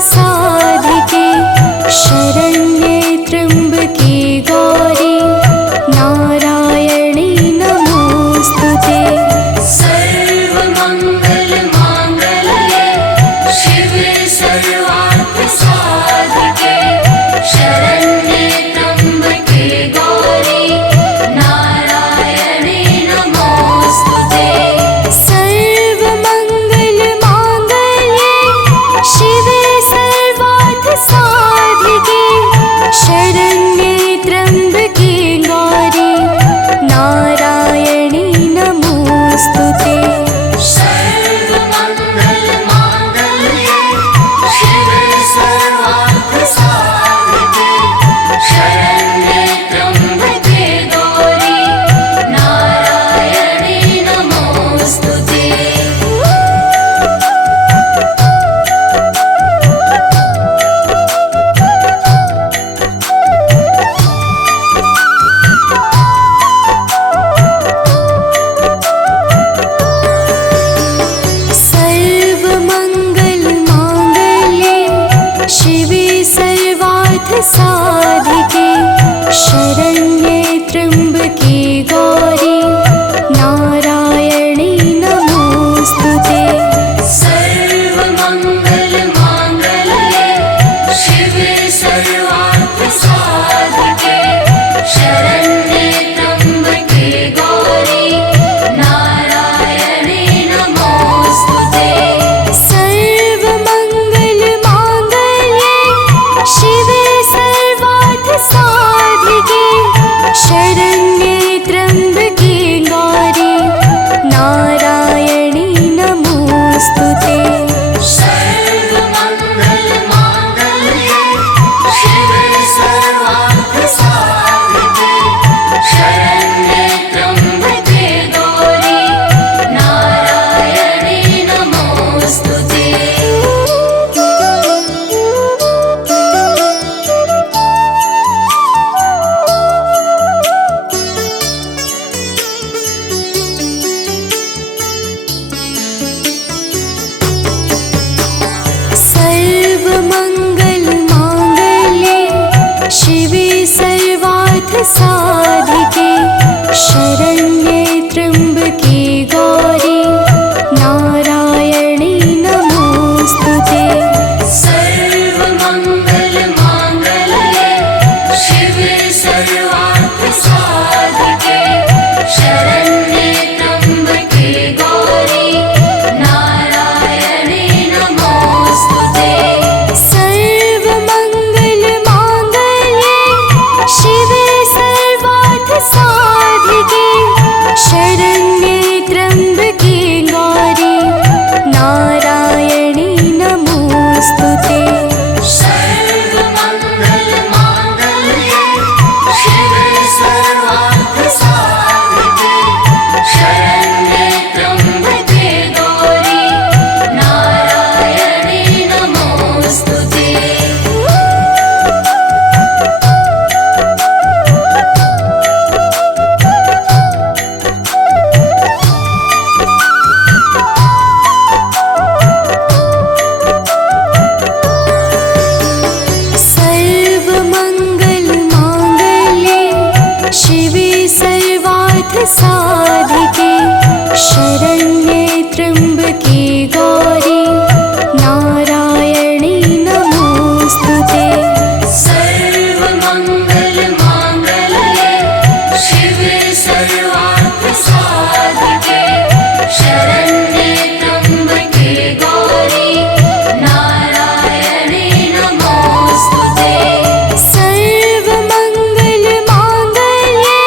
साधिके शरण्ये त्र्यम्बके गौरी नारायणी नमोस्तुते। सर्वमङ्गलमाङ्गल्ये शिवे सर्वार्थसाधिके शरण्ये त्र्यम्बके गौरी नारायणी नमोस्तुते। सर्वमङ्गलमाङ्गल्ये शिवे सर्वार्थसाधिके शरण्ये त्र्यम्बके गौरी नारायणी नमोस्तुते। सर्वमङ्गलमाङ्गल्ये शिवे सर्वार्थसाधिके शरण्ये त्र्यम्बके गौरी नारायणी नमोस्तुते। सर्वमङ्गलमाङ्गल्ये शिवे सर्वार्थसाधिके शरण्ये त्र्यम्बके गौरी नारायणी नमोस्तुते। सर्वमङ्गलमाङ्गल्ये शिवे सर्वार्थसाधिके शरण्ये त्र्यम्बके गौरी नारायणी नमोस्तुते। सर्वमङ्गलमाङ्गल्ये शिवे सर्वार्थसाधिके शरण्ये त्र्यम्बके गौरी नारायणी नमोस्तुते। सर्वमङ्गलमाङ्गल्ये शिवे सर्वार्थसाधिके शरण्ये त्र्यम्बके गौरी नारायणी नमोस्तुते। सर्वमङ्गलमाङ्गल्ये शिवे सर्वार्थसाधिके शरण्ये त्र्यम्बके गौरी नारायणी नमोस्तुते। सर्वमङ्गलमाङ्गल्ये शिवे सर्वार्थसाधिके शरण्ये त्र्यम्बके गौरी नारायणी नमोस्तुते। सर्वमङ्गलमाङ्गल्ये शिवे सर्वार्थसाधिके शरण्ये त्र्यम्बके गौरी नारायणी नमोस्तुते। सर्वमङ्गलमाङ्गल्ये शिवे सर्वार्थसाधिके शरण्ये त्र्यम्बके गौरी नारायणी नमोस्तुते। सर्वमङ्गलमाङ्गल्ये शिवे सर्वार्थसाधिके शरण्ये त्र्यम्बके गौरी नारायणी नमोस्तुते। सर्वमङ्गलमाङ्गल्ये शिवे सर्वार्थसाधिके शरण्ये त्र्यम्बके गौरी नारायणी नमोस्तुते। सर्वमङ्गलमाङ्गल्ये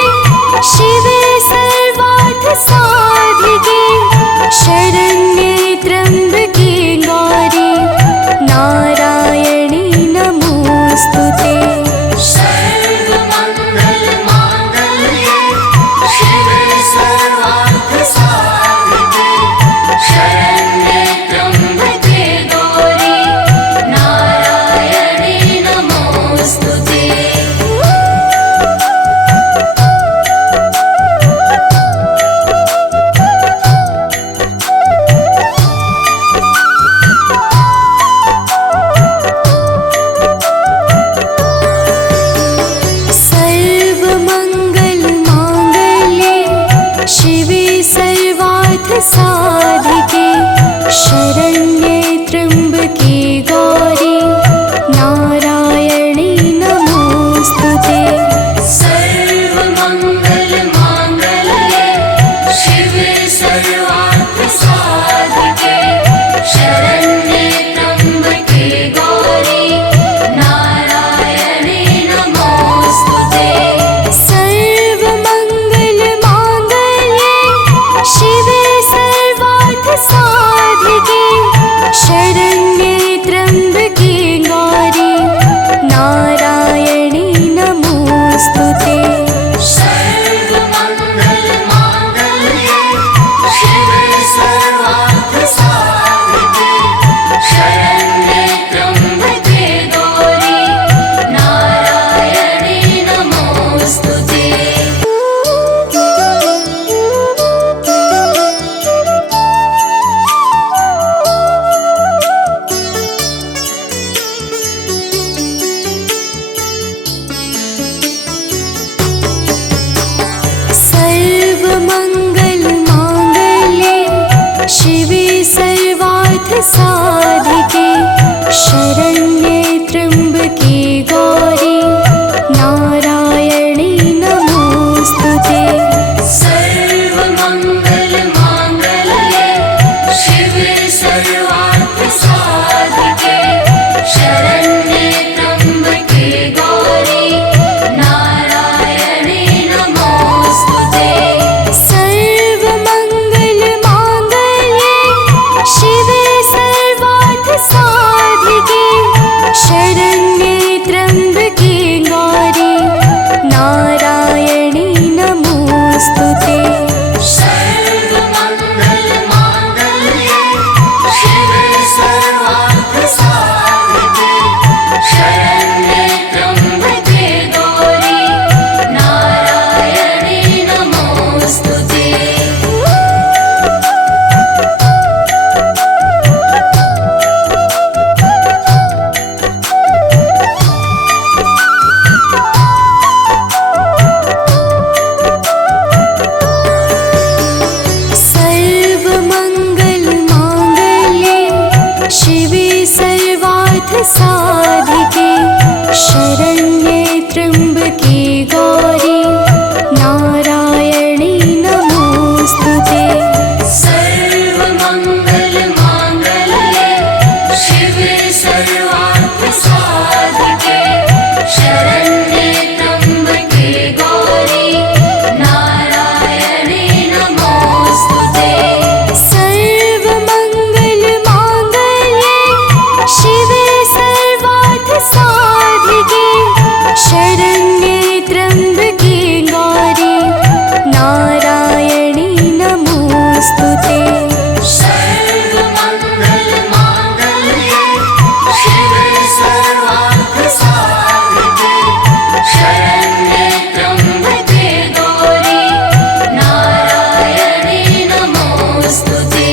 शिवे सर्वार्थसाधिके शरण्ये त्र्यम्बके गौरी नारायणी नमोस्तुते। सर्वमङ्गलमाङ्गल्ये शिवे सर्वार्थसाधिके शरण्ये त्र्यम्बके गौरी नारायणी नमोस्तुते। साधिके शरण्ये त्र्यम्बके गौरी नारायणी नमोस्तुते। सर्वमङ्गलमाङ्गल्ये शिवे सर्वार्थसाधिके शरण्ये त्र्यम्बके गौरी नारायणी नमोस्तुते। सर्वमङ्गलमाङ्गल्ये शिवे सर्वार्थसाधिके शरण्ये त्र्यम्बके गौरी नारायणी नमोस्तुते। सर्वमङ्गलमाङ्गल्ये शिवे सर्वार्थसाधिके शरण्ये त्र्यम्बके गौरी नारायणी नमोस्तुते। सर्वमङ्गलमाङ्गल्ये शिवे सर्वार्थसाधिके शरण्ये त्र्यम्बके गौरी नारायणी नमोस्तुते। सर्वमङ्गलमाङ्गल्ये शिवे सर्वार्थसाधिके शरण्ये त्र्यम्बके गौरी नारायणी नमोस्तुते। सर्वमङ्गलमाङ्गल्ये शिवे सर्वार्थसाधिके शरण्ये त्र्यम्बके गौरी नारायणी नमोस्तुते। सर्वमङ्गलमाङ्गल्ये शिवे सर्वार्थसाधिके शरण्ये त्र्यम्बके गौरी नारायणी नमोस्तुते। सर्वमङ्गलमाङ्गल्ये शिवे सर्वार्थसाधिके शरण्ये त्र्यम्बके गौरी नारायणी नमोस्तुते। सर्वमङ्गलमाङ्गल्ये शिवे सर्वार्थसाधिके शरण्ये त्र्यम्बके गौरी नारायणी नमोस्तुते। सर्वमङ्गलमाङ्गल्ये शिवे सर्वार्थसाधिके शरण्ये त्र्यम्बके गौरी नारायणी नमोस्तुते। सर्वमङ्गलमाङ्गल्ये शिवे सर्वार्थसाधिके शरण्ये त्र्यम्बके गौरी नारायणी नमोस्तुते।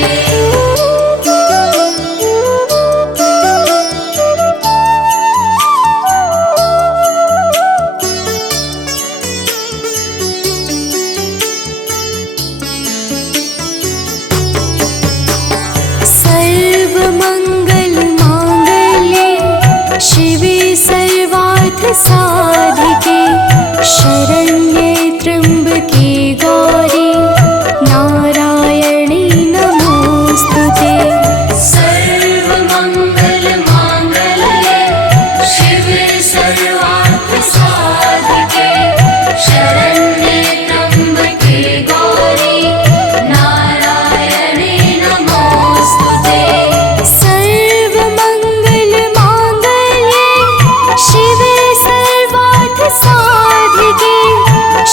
सर्वमङ्गलमाङ्गल्ये शिवे सर्वार्थसाधिके शरण्ये त्र्यम्बके गौरी नारायणी नमोस्तुते। सर्वमङ्गलमाङ्गल्ये शिवे सर्वार्थसाधिके शरण्ये त्र्यम्बके गौरी नारायणी नमोस्तुते। सर्वमङ्गलमाङ्गल्ये शिवे सर्वार्थसाधिके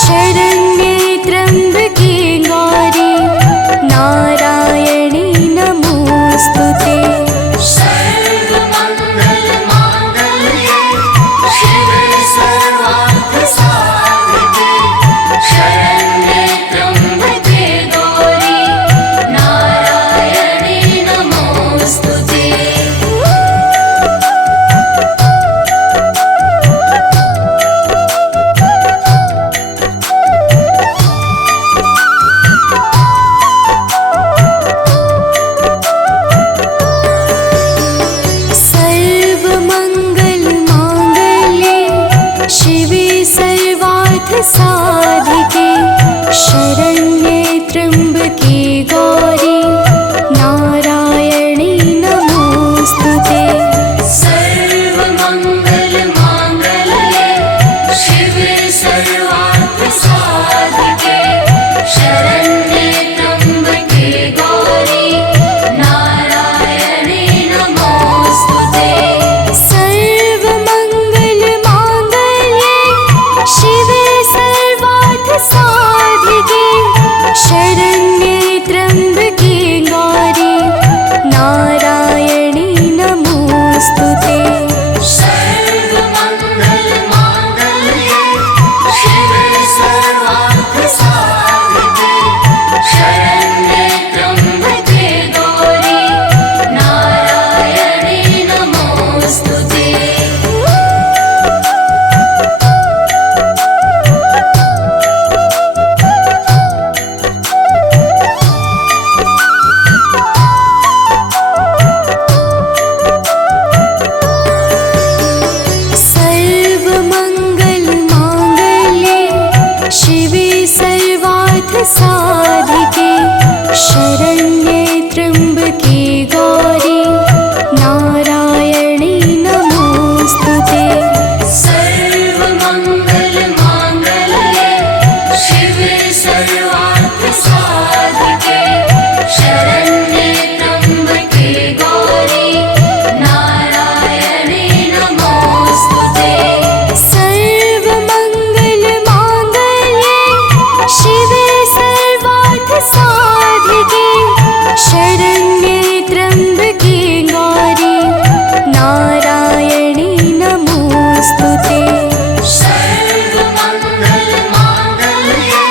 शरण्ये त्र्यम्बके शरण्ये त्र्यम्बके गौरी नारायणी नमोऽस्तुते। सर्वमङ्गलमाङ्गल्ये शिवे सर्वार्थसाधिके शरण्ये त्र्यम्बके गौरी नारायणी नमोऽस्तुते। सर्वमङ्गलमाङ्गल्ये शिवे सर्वार्थसाधिके शरण्ये त्र्यम्बके गौरी नारायणी नमोऽस्तुते। सर्वमङ्गलमाङ्गल्ये शिवे सर्वार्थसाधिके शरण्ये त्र्यम्बके गौरी नारायणी नमोऽस्तुते। सर्वमङ्गलमाङ्गल्ये शिवे सर्वार्थसाधिके शरण्ये त्र्यम्बके गौरी नारायणी नमोऽस्तुते। सर्वमङ्गलमाङ्गल्ये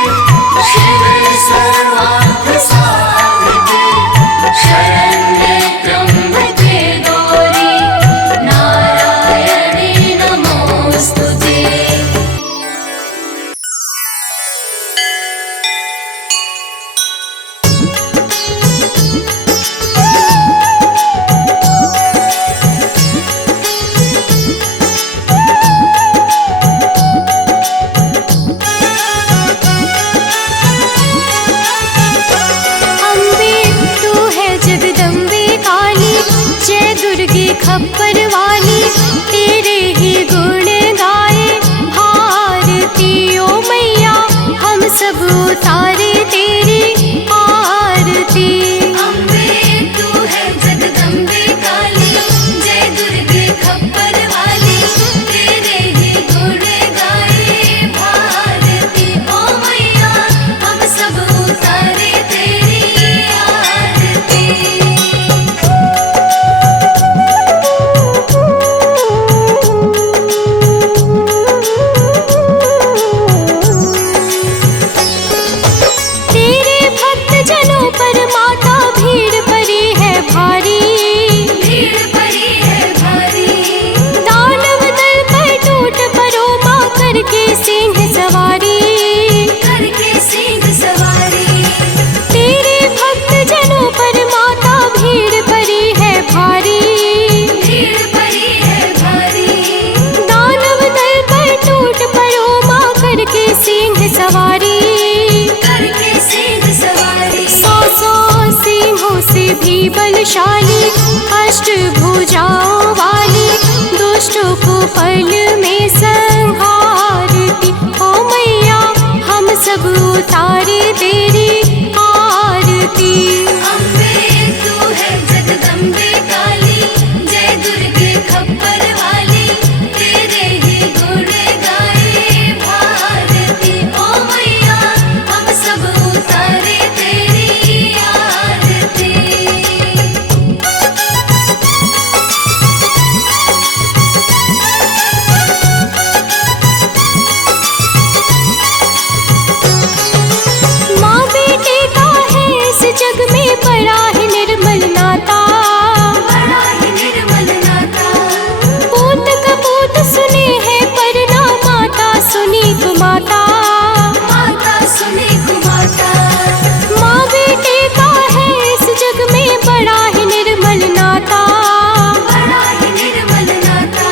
शिवे सर्वार्थसाधिके शरण्ये त्र्यम्बके गौरी नारायणी नमोऽस्तुते। अम्बे तू है जगदम्बे काली, जय दुर्गे खप्पर वाली, तेरे ही गुण गाए भारती ओ मैया, हम सब उतारे तेरी आरती। अम्बे तू है जगदम्बे काली, जय दुर्गे खप्पर वाली, तेरे ही गुण गाए भारती ओ मैया, हम सब उतारे तेरी आरती। तेरे भक्त जनों पर माता भीड़ पड़ी है भारी, भीड़ पड़ी है भारी, दानव दल पर टूट पड़ो माँ करके सिंह सवारी। करके सिंह सवारी। तेरे भक्त जनों पर माता भीड़ पड़ी है भारी, भीड़ पड़ी है भारी, दानव दल पर टूट पड़ो माँ करके सिंह सवारी। करके सिंह सवारी। सौ सौ सिंहों से भी बलशाली, अष्टभुजाओं वाली, दुष्टों को पल में संहारती ओ मैया, हम सब उतारे तेरी आरती। अम्बे तू है जगदम्बे काली, जय दुर्गे खप्पर वाली, तेरे ही गुण गाए भारती ओ मैया, हम सब उतारे तेरी आरती। माँ बेटे का है इस जग में बड़ा ही निर्मल नाता, बड़ा ही निर्मल नाता, पूत कपूत सुने हैं पर ना माता सुनी कुमाता। माता सुने कुमाता। माँ बेटे का है इस जग में बड़ा ही निर्मल नाता, बड़ा ही निर्मल नाता,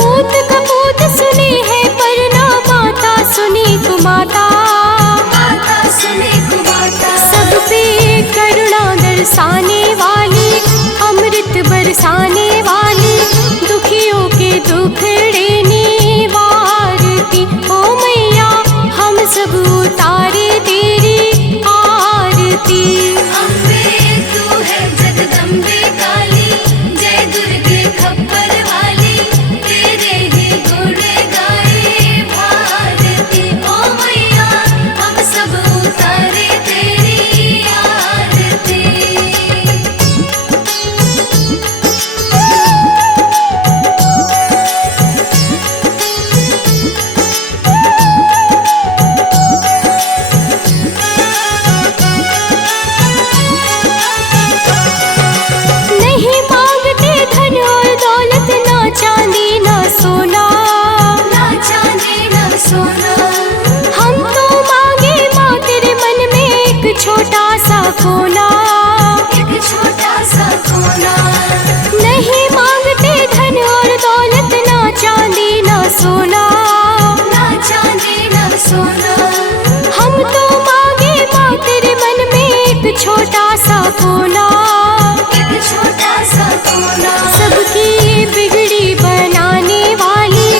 पूत कपूत सुने हैं पर ना माता सुनी कुमाता। माता सुने कुमाता। सब पे करुणा दर्शाने वाली, अमृत बरसाने वाली, दुखियों के दुखड़े निवारती ओ मैया, हम सब उतारे तेरी आरती। अम्बे तू है जगदम्बे काली, जय दुर्गे खप्पर वाली, तेरे ही गुण गाए भारती ओ मैया, हम सब उतारे छोटा सा कोना, एक छोटा सा कोना। नहीं मांगते धन और दौलत, ना चांदी ना सोना, ना चांदी ना सोना। हम तो मांगे माँ तेरे मन में एक छोटा सा कोना, एक छोटा सा कोना। सबकी बिगड़ी बनाने वाली,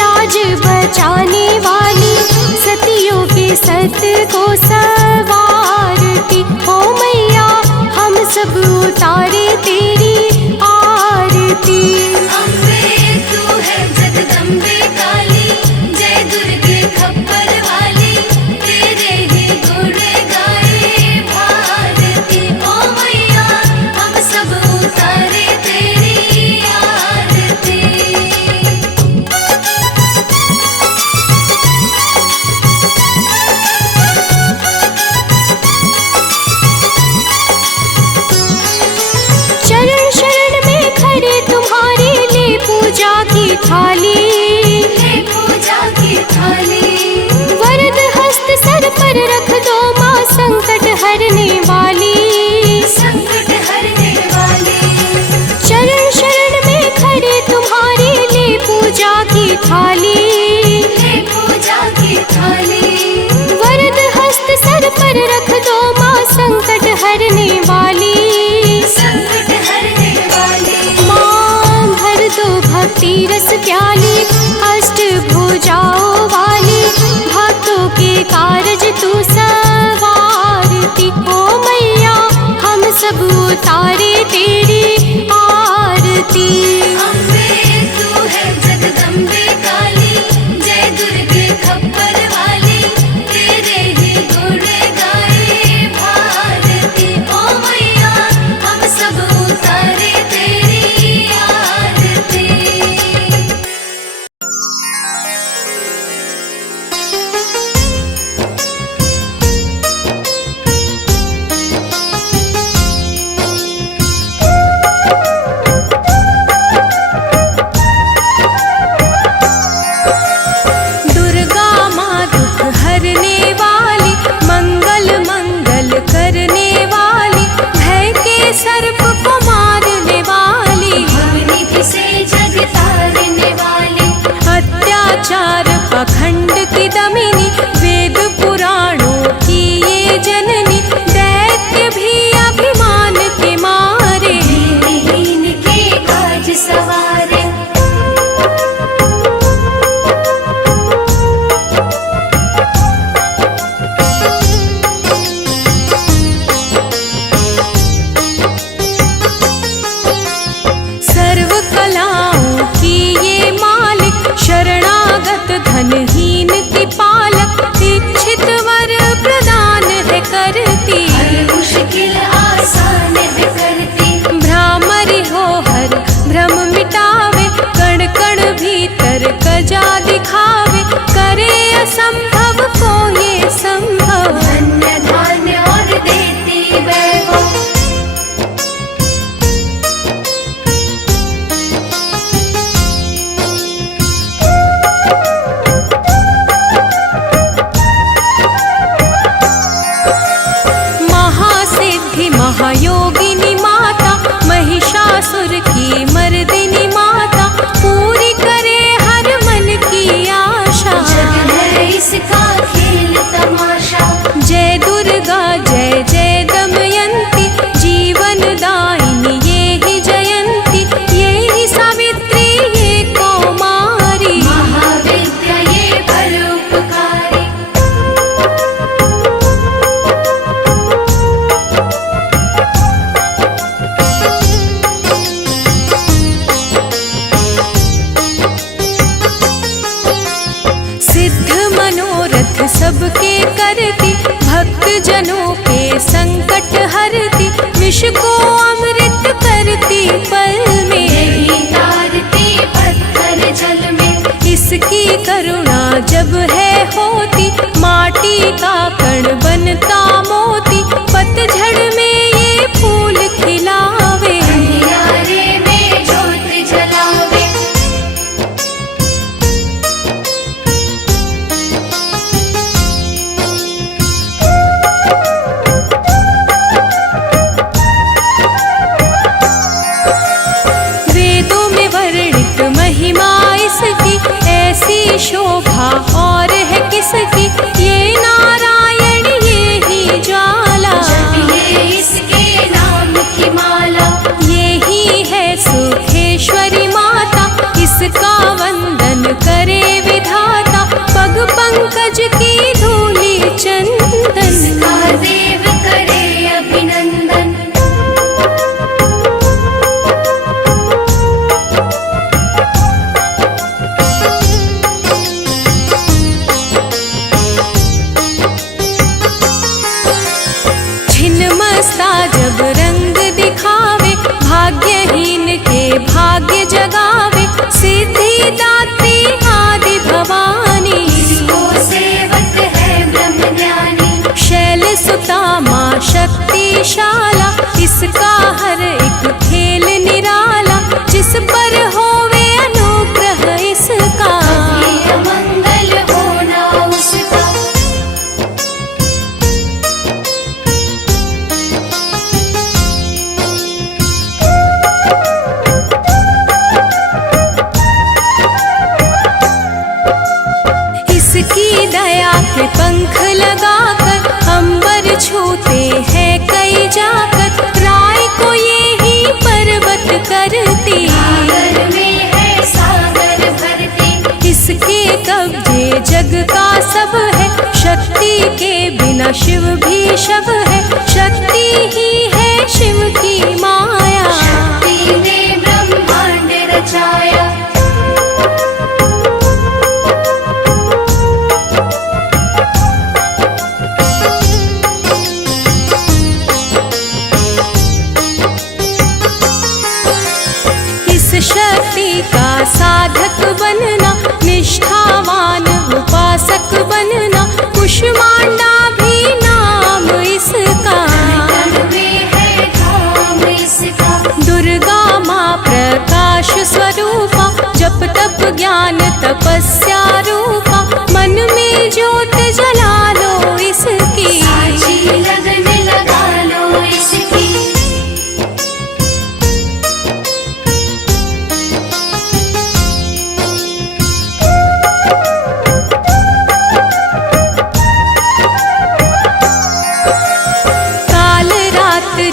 लाज बचाने वाली, सतियों के सत को सवारती हो मैया, हम सब उतारे तेरी आरती। अम्बे तू है जगदम्बे काली, जय दुर्गे खप्पर वाली, तेरे ही गुण गाए भारती। ओ मैया हम सब उतारे तेरी आरती। चरण शरण में खड़े तुम्हारे, ले पूजा की थाली, ले पूजा की थाली। वरद हस्त सर पर रख दो माँ, संकट हरने वाली, संकट हरने वाली। चरण शरण में खड़े तुम्हारे, ले पूजा की थाली, ले पूजा की थाली। वरद हस्त सर पर रख दो माँ, संकट हरने वाली, संकट हरने वाली। माँ भर दो भक्ति रस प्याली, अष्ट भुजाओं वाली, भक्तों के कारज तू सवारती हो मैया, हम सब उतारे तेरी आरती। अम्बे तू है जगदम्बे काली, जय दुर्गे खप्पर वाली, तेरे ही गुण गाए भारती। ओ मैया हम सब उतारे तेरी आरती। दुर्गा माँ दुख हरने वाली, मंगल मंगल करने वाली, भय के सर्प को मारने वाली, भवनिधि से जग तारने वाली, अत्याचार पाखंड की दमिनी, वेद पुराणों की ये जननी, दैत्य भी अभिमान के मारे, दीनहीन के काज सवारे। सर्व कलाओं की ये मालिक, शरणागत धनहीन की पालक, इच्छित वर प्रदान है करती, हर मुश्किल आसान है करती। भ्रामरी हो हर भ्रम मिटावे, कण कण भीतर कजा दिखावे, करे असंभव को ये संभव, धन्य धान्य और देती वैभव। महासिद्धि महायोगिनी माता, महिषासुर की मर्दिनी माता, पूरी करे हर मन की आशा। जग है इसका खेल तमाशा। जय दुर्गा जय जय दमयंती, जीवन दायिनी ये ही जयंती, ये ही सावित्री ये कौमारी, महाविद्या ये परोपकारी। सिद्ध मनोरथ सबके करती, भक्त जनों के संकट हरती, विष को अमृत करती पल में, यही तारती पत्थर जल में। इसकी करुणा जब है होती, माटी का कण बनता मोती, पतझड़ में ये फूल खिलावे, अंधियारे में ज्योत जलावे। भाग्य जगावे, सिद्धि दात्री आदि भवानी। इसको सेवक है ब्रह्म ज्ञानी। शैल सुता माँ शक्तिशाला, इसका हर एक खेल निराला। जिस पर होवे अनुग्रह इसका, ये मंगल होना उसका। इसकी दया के पंख लगाकर अंबर छूते हैं कई जाकर। राय को ये ही पर्वत करती, सागर में है सागर भरती। इसके कब्जे जग का सब है। शक्ति के बिना शिव भी शव है, शक्ति ही है शिव की माया। शक्ति ने ब्रह्मांड रचाया। इस शक्ति का साधक बनना, निष्ठावान उपासक बनना। कुष्मांडा भी नाम इसका, तन में है धाम इसका। दुर्गा माँ प्रकाश स्वरूपा, जप तप ज्ञान तपस्या रूपा। मन में ज्योत जला लो इसकी, साची लगन लगा लो इसकी। काल रात्रि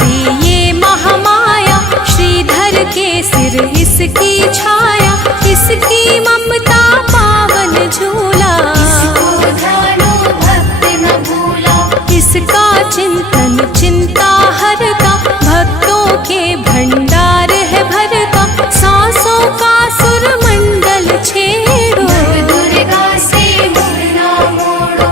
ये महामाया, श्रीधर के सिर इसकी छाया। इसकी ममता पावन झूला, इसको ध्यानो भक्त न भूला। इसका चिंतन चिंता हरता, भक्तों के भंडार है भरता। सांसों का सुर मंडल छेड़ो, नव दुर्गा से मुँह ना मोड़ो।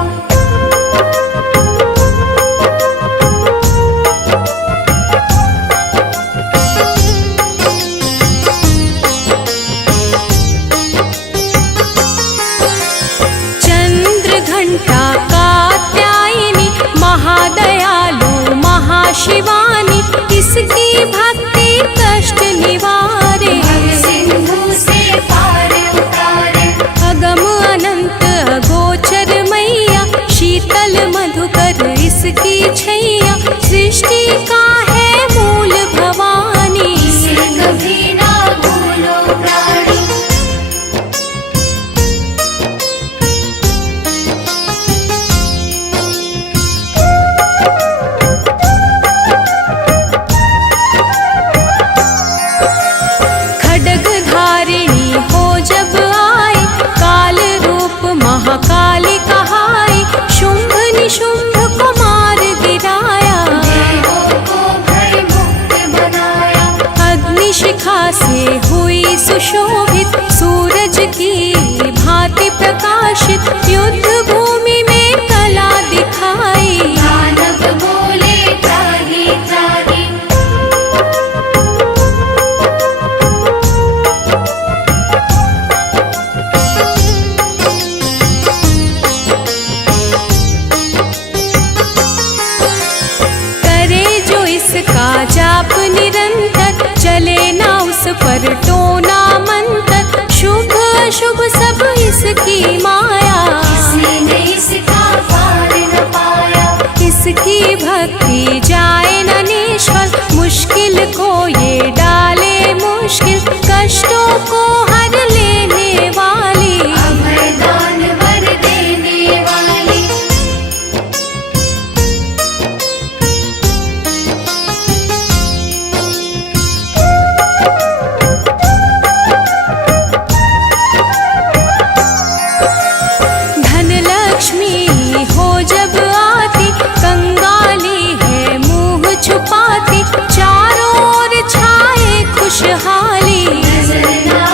चंद्र घंटा कात्यायनी, महादयालु महाशिवानी। इसकी भक्ति कष्ट निवारे, सिंधु से पार उतारे। अगम अनंत अगोचर मैया। शीतल मधुकर इसकी छैया, सृष्टि का है मूल भवानी। इसे कभी ना भूलो प्राणी। खड्ग धारिणी हो जब आई, काल रूप महाकाली कहाई। शुंभ निशुंभ को मार गिराया, देवों को भय मुक्त बनाया। अग्निशिखा से हुई सुशोभित, सूरज की भांति प्रकाशित। युद्ध भूमि में कला दिखाई, दानव बोले त्राहि त्राहि। करे जो इसका जाप निरंतर, चले ना उस पर टोना मंत्र। शुभ अशुभ सब इसकी माया, किसी ने इसका पार न पाया। इसकी भक्ति जाए न निष्फल। मुश्किल को ये डाले मुश्किल, कष्टों को हर लेने वाली। अभय दान वर देने वाली। धन लक्ष्मी हो जब आती, कंगाली है मुंह छुपाती। चारों ओर छाए खुशहाली, नजर ना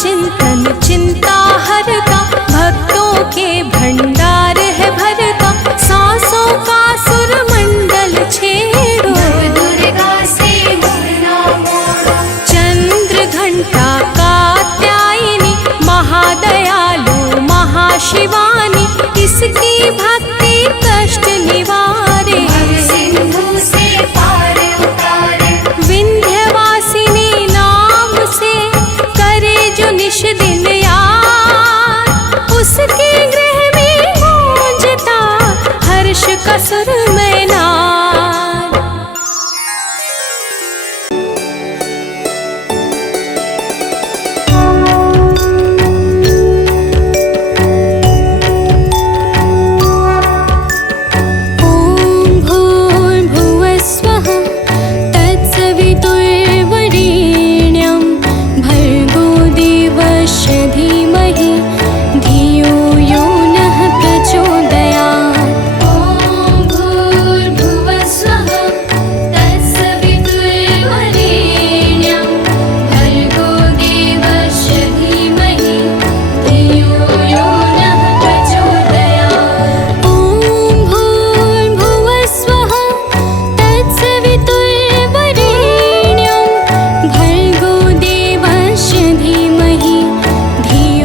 चिंतन चिंता हरता, भक्तों के भंडार है भरता, सांसों का सुरमंडल छेड़ो। नव दुर्गा से मुँह ना मोड़ो। चंद्र घंटा कात्यायनी, महादयालु महाशिवानी, इसकी भक्ति कष्ट निवारे। भव सिंधु से पार उतारे। विंध्यवासिनी नाम से करे जो निश दिन याद, उसके गृह में गूंजता हर्ष का सुरमय नाद। ॐ भूर्भुवः स्वः तत्सवितुर्वरेण्यं, भर्गो देवस्य धीमहि धियो यो नः प्रचोदयात्। ॐ भूर्भुवः स्वः तत्सवितुर्वरेण्यं, भर्गो देवस्य धीमहि धियो यो नः प्रचोदयात्। ॐ भूर्भुवः स्वः तत्सवितुर्वरेण्यं, भर्गो देवस्य धीमहि धियो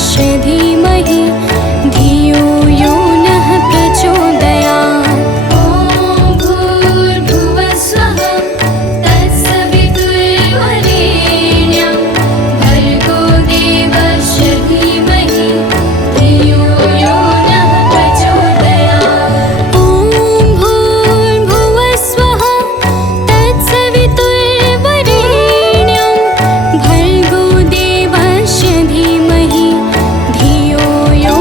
देवस्य धीमहि धियो यो नः प्रचोदयात्। ॐ भूर्भुवस्वः तत्सवितुर्वरेण्यं भर्गो देवस्य धीमहि धियो यो नः प्रचोदयात्। ॐ भूर्भुवस्वः तत्सवितुर्वरेण्यं भर्गो देवस्य धीमहि धियो यो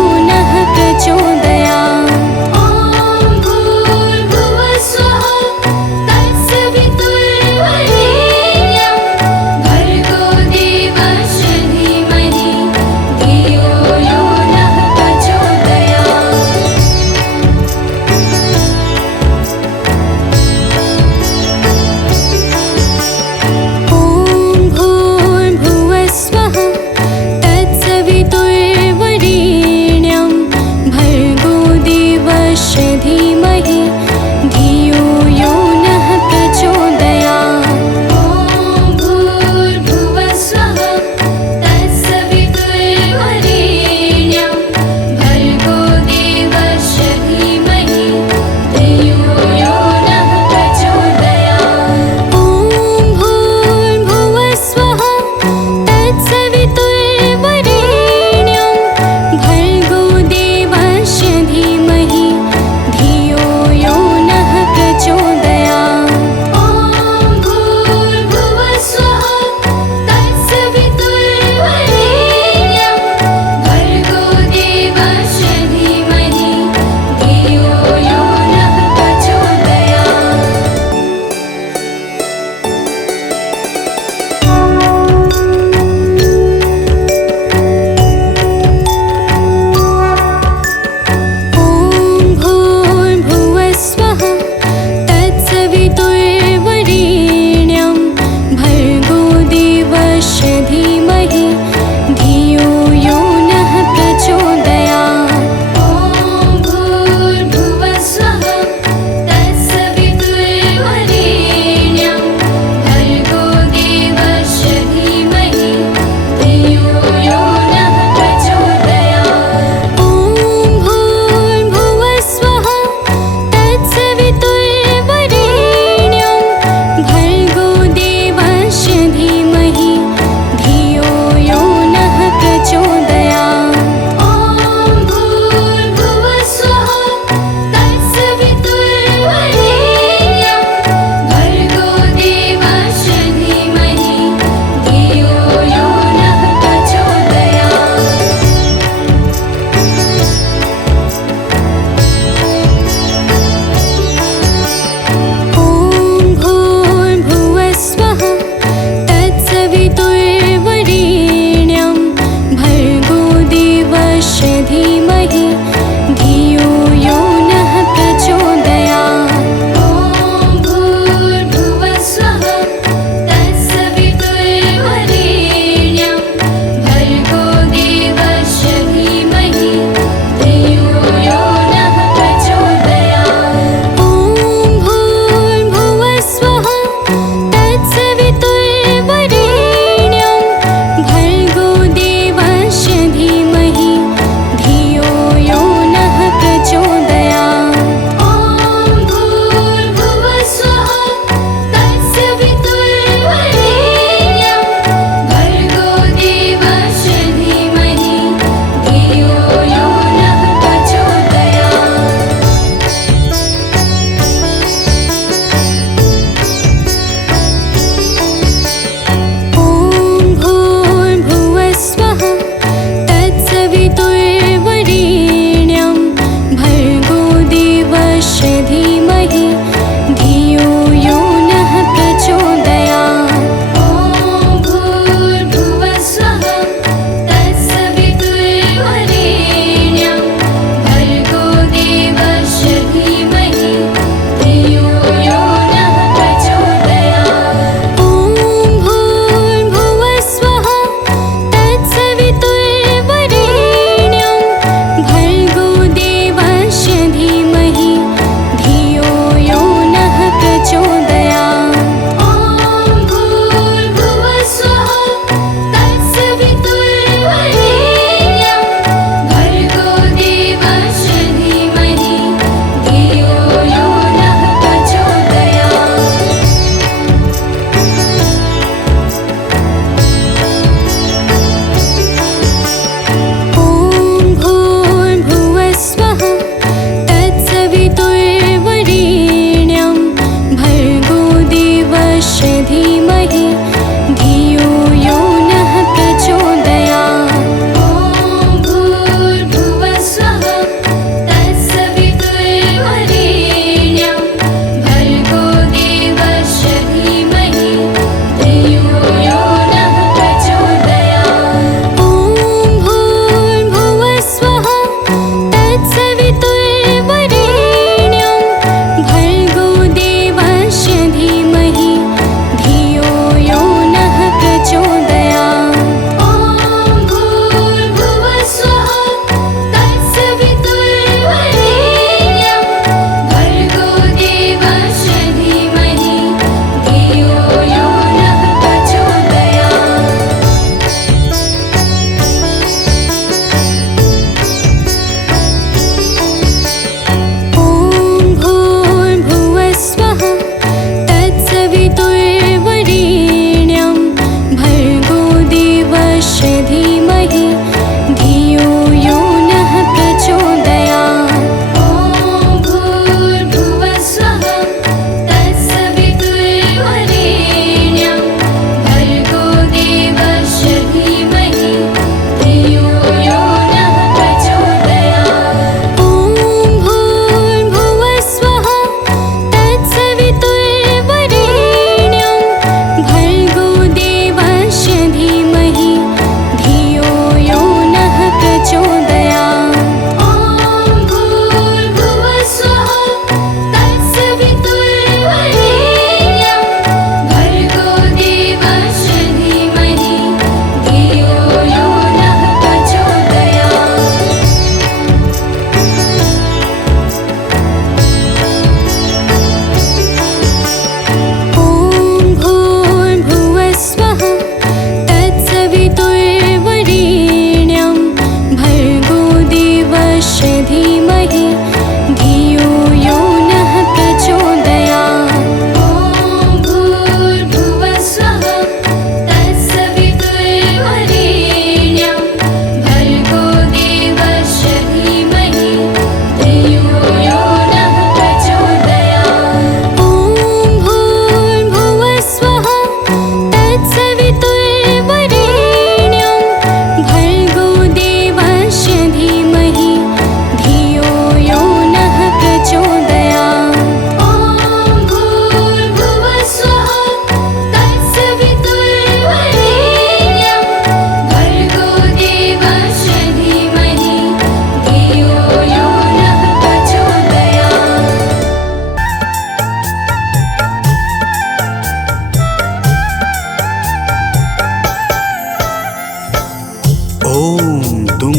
ओम दुम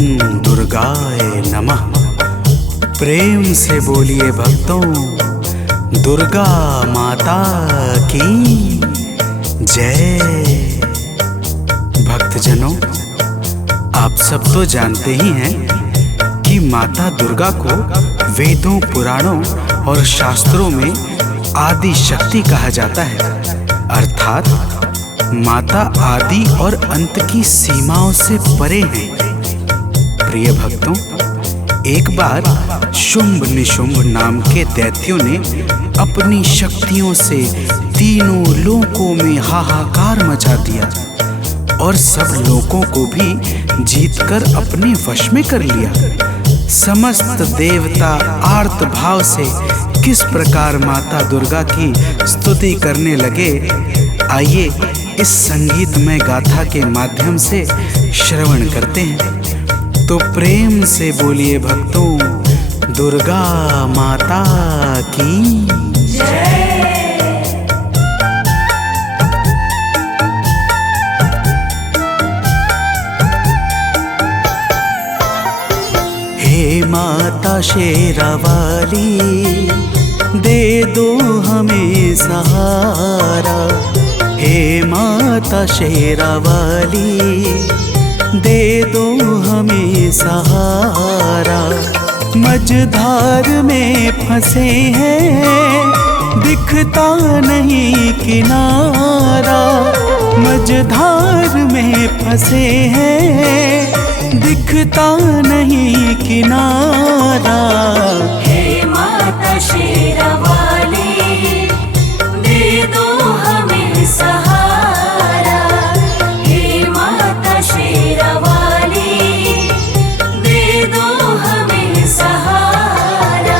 दुर्गाय नमः। प्रेम से बोलिए भक्तों, दुर्गा माता की जय। भक्तजनों, आप सब तो जानते ही हैं कि माता दुर्गा को वेदों, पुराणों और शास्त्रों में आदि शक्ति कहा जाता है, अर्थात माता आदि और अंत की सीमाओं से परे हैं। प्रिय भक्तों, एक बार शुंभ निशुंभ नाम के दैत्यों ने अपनी शक्तियों से तीनों लोकों में हाहाकार मचा दिया और सब लोगों को भी जीतकर अपने वश में कर लिया। समस्त देवता आर्त भाव से किस प्रकार माता दुर्गा की स्तुति करने लगे, आइए इस संगीतमय गाथा के माध्यम से श्रवण करते हैं। तो प्रेम से बोलिए भक्तों, दुर्गा माता की जय। हे माता शेरावाली, दे दो हमें सहारा। हे माता शेरावाली, दे दो हमें सहारा। मझधार में फंसे हैं, दिखता नहीं किनारा। मझधार में फंसे हैं, दिखता नहीं किनारा। हे माता शेरावाली, दे दो हमें सहारा। हे माता शेरावाली, दे दो हमें सहारा।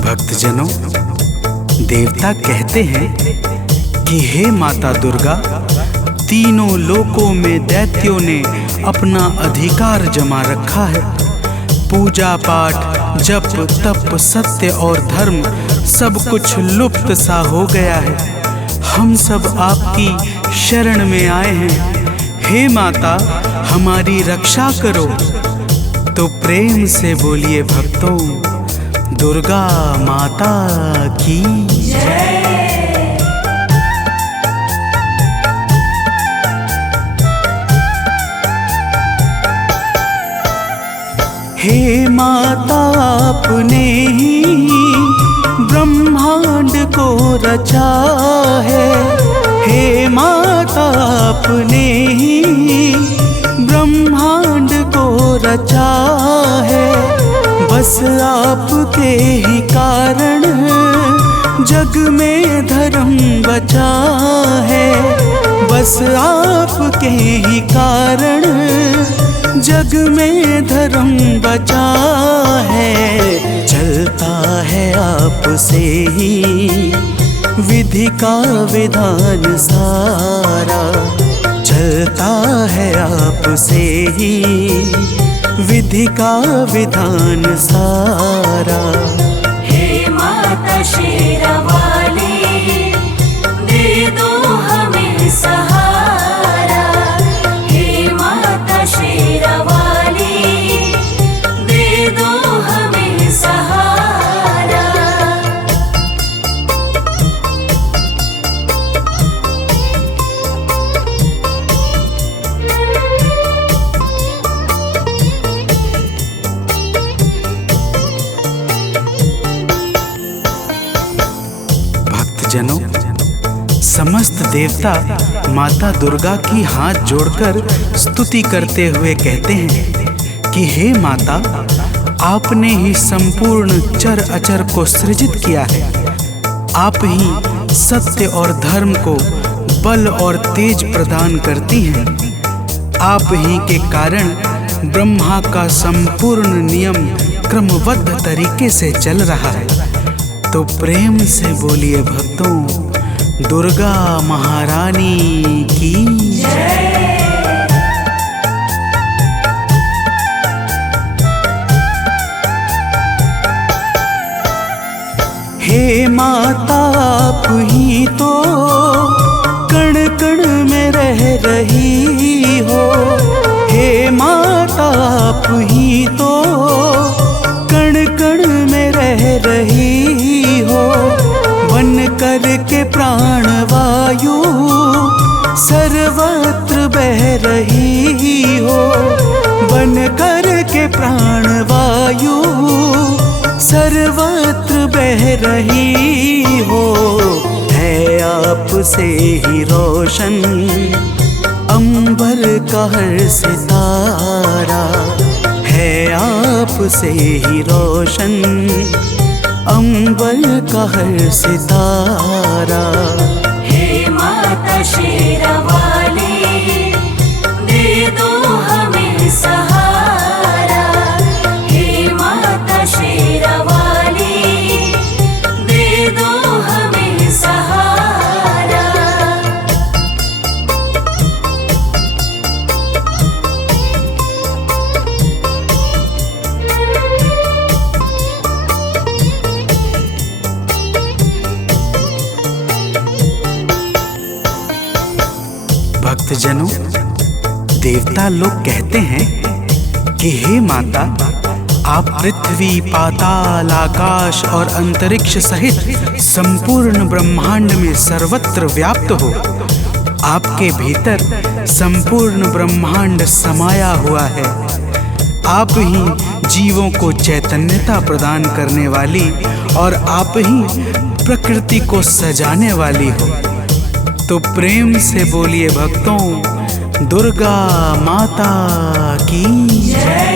भक्तजनों, देवता कहते हैं कि हे माता दुर्गा, तीनों लोकों में दैत्यों ने अपना अधिकार जमा रखा है। पूजा पाठ, जप तप, सत्य और धर्म सब कुछ लुप्त सा हो गया है। हम सब आपकी शरण में आए हैं। हे माता, हमारी रक्षा करो। तो प्रेम से बोलिए भक्तों, दुर्गा माता की जय। हे माता, आपने ही ब्रह्मांड को रचा है। हे माता, आपने ही ब्रह्मांड को रचा है। बस आपके ही कारण जग में धर्म बचा है। बस आपके ही कारण जग में धर्म बचा है। चलता है आपसे ही विधि का विधान सारा। चलता है आपसे ही विधि का विधान सारा। हे माता शेरावाली, दे दो हमें सहारा। हे माता शेरावाली, दे दो हमें सहारा। भक्तजनों, समस्त देवता माता दुर्गा की हाथ जोड़कर स्तुति करते हुए कहते हैं कि हे माता, आपने ही संपूर्ण चर अचर को सृजित किया है। आप ही सत्य और धर्म को बल और तेज प्रदान करती हैं। आप ही के कारण ब्रह्मा का संपूर्ण नियम क्रमबद्ध तरीके से चल रहा है। तो प्रेम से बोलिए भक्तों, दुर्गा महारानी की जय। ही तो कण कण में रह रही हो, बन कर के प्राण वायु सर्वत्र बह रही हो, बन कर के प्राण वायु सर्वत्र बह रही हो। है आपसे ही रोशन अंबर का हर सितारा, है आपसे ही रोशन अंबर का हर सितारा। हे माता शेरावाली, दे दो हमें सहारा। हे माता शेरावाली, दे दो हमें सहारा। भक्तजनों, देवता लोग कहते हैं कि हे माता, आप पृथ्वी, पाताल, आकाश और अंतरिक्ष सहित संपूर्ण ब्रह्मांड में सर्वत्र व्याप्त हो। आपके भीतर संपूर्ण ब्रह्मांड समाया हुआ है। आप ही जीवों को चैतन्यता प्रदान करने वाली और आप ही प्रकृति को सजाने वाली हो। तो प्रेम से बोलिए भक्तों, दुर्गा माता की जय।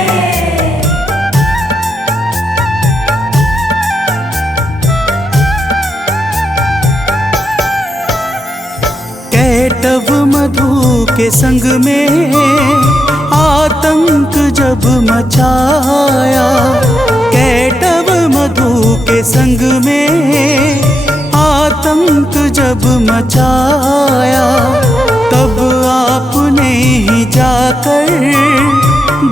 कैटव मधु के संग में आतंक जब मचाया, कैटव मधु के संग में आतंक जब मचाया, तब आपने ही जाकर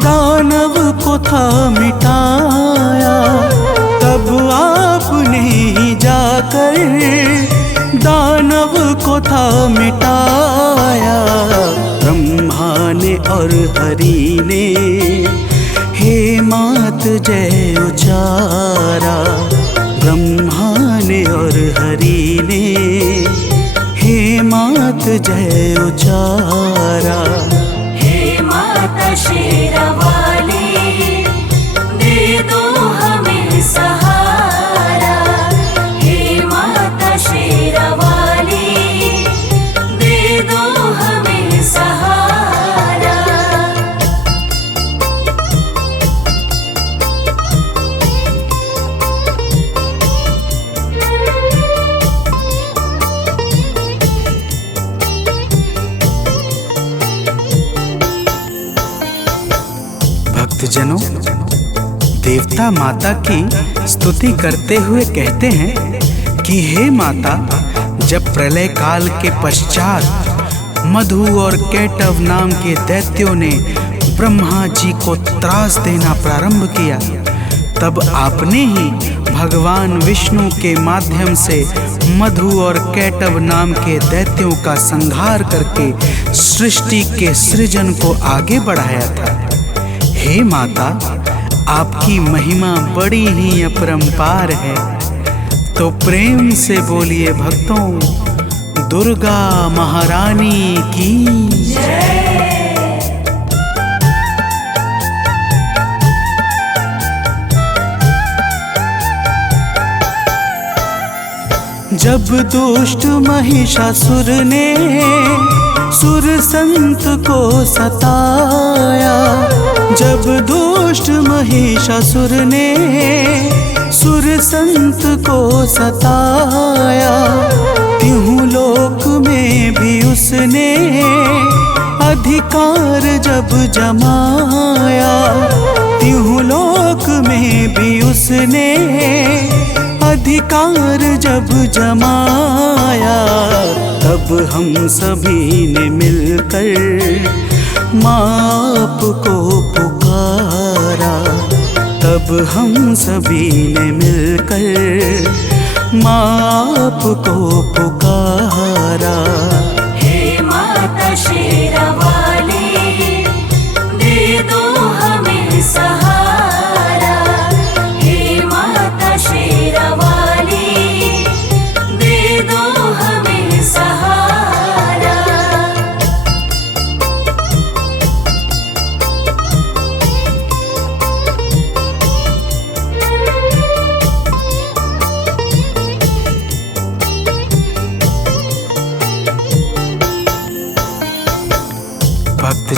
दानव को था मिटाया, तब आपने ही जाकर दानव को था मिटाया। ब्रह्मा ने और हरि ने हे मात जय उचारा, ब्रह्मा ने और हरि ने हे मात जय उचारा। हे माता शेरावाली, दे दो हमें सहारा। हे माता शेरावाली, दे दो हमें सहारा। भक्तजनों, देवता माता की स्तुति करते हुए कहते हैं कि हे माता, जब प्रलय काल के पश्चात मधु और कैटव नाम के दैत्यों ने ब्रह्मा जी को त्रास देना प्रारंभ किया, तब आपने ही भगवान विष्णु के माध्यम से मधु और कैटव नाम के दैत्यों का संहार करके सृष्टि के सृजन को आगे बढ़ाया था। हे माता, आपकी महिमा बड़ी ही अपरंपार है। तो प्रेम से बोलिए भक्तों, दुर्गा महारानी की जय। जब दुष्ट महिषासुर ने सुर संत को सताया, जब दुष्ट महिषासुर ने सुर संत को सताया, तिहु लोक में भी उसने अधिकार जब जमाया, तिहु लोक में भी उसने अधिकार जब जमाया, तब हम सभी ने मिलकर माँ को पुकारा, तब हम सभी ने मिलकर माँ को पुकारा। हे माता शेरावाली, दे दो हमें